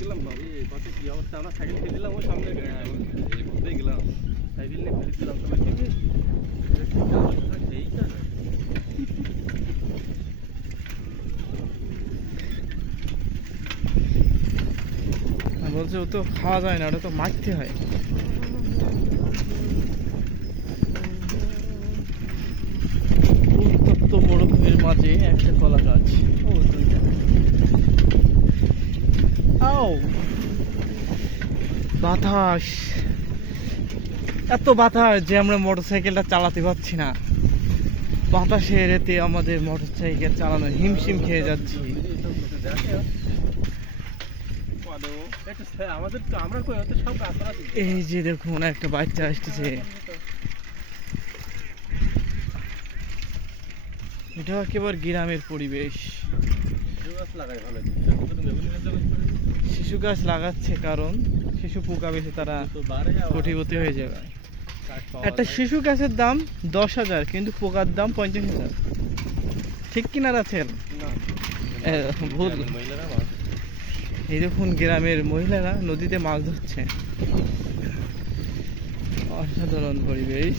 গেলাম না এই পথে কি অবস্থা, আমরা সাইকেল ফেলে দিলাম ওই সামনে এই পথেই গেলাম, সাইকেল নিয়ে ফেলে দিলাম তবে ঠিক এই কাজ বলছে ও তো খাওয়া যায় না, ওটা তো মারতে হয়। উত্তপ্ত মরুভূমির মাঝে একটা কলা গাছ, ও দুইটা। আও বাতাস, এত বাতাস যে আমরা মোটরসাইকেলটা চালাতে পারছি না। বাতাসের এতে আমাদের মোটরসাইকেল চালানো হিমশিম খেয়ে যাচ্ছি। এই যে দেখুন একটা বাচ্চা আসতেছে, এটা একেবারে গ্রামের পরিবেশ। শিশু গাছ লাগাচ্ছে কারণ শিশু পোকা বেশি, তারা কোটিপতি হয়ে যাবে। একটা শিশু গাছের দাম 10,000 কিন্তু পোকার দাম 50,000। ঠিক কিনা রাছেন? ভুল। এই দেখুন গ্রামের মহিলারা নদীতে মাছ ধরছে, অসাধারণ পরিবেশ।